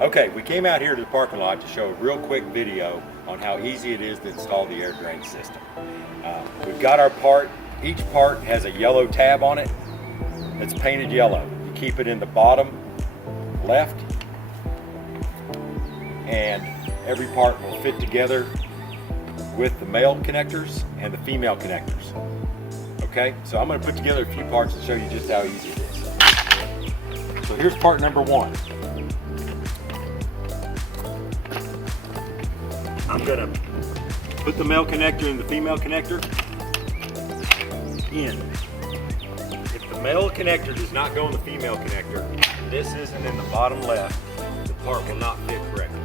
Okay, we came out here to the parking lot to show a real quick video on how easy it is to install the air drain system. We've got our part. Each part has a yellow tab on it that's painted yellow. You keep it in the bottom left, and every part will fit together with the male connectors and the female connectors. Okay, so I'm going to put together a few parts to show you just how easy it is. So here's part number one. I'm going to put the male connector and the female connector in. If the male connector does not go in the female connector, this isn't in the bottom left, the part will not fit correctly.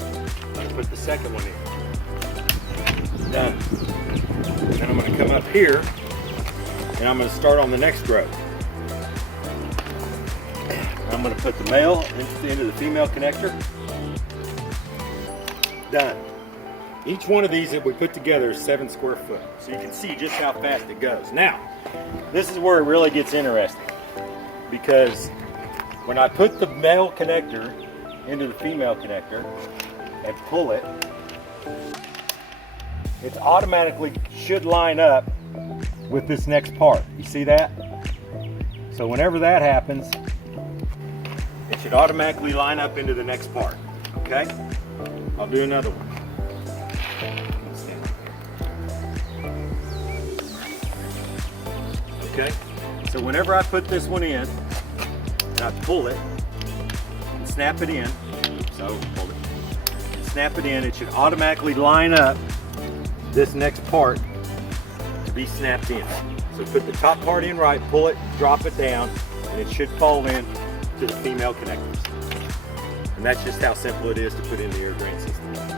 I'm going to put the second one in. Done. Then I'm going to come up here and I'm going to start on the next row. I'm going to put the male into the female connector. Done. Each one of these that we put together is 7 square foot, so you can see just how fast it goes. Now, this is where it really gets interesting, because when I put the male connector into the female connector and pull it, it automatically should line up with this next part. You see that? So whenever that happens, it should automatically line up into the next part. Okay? I'll do another one. Okay, so whenever I put this one in, and I pull it, and snap it in, so pull it, and snap it in, it should automatically line up this next part to be snapped in. So put the top part in right, pull it, drop it down, and it should fall in to the female connectors. And that's just how simple it is to put in the air drain system.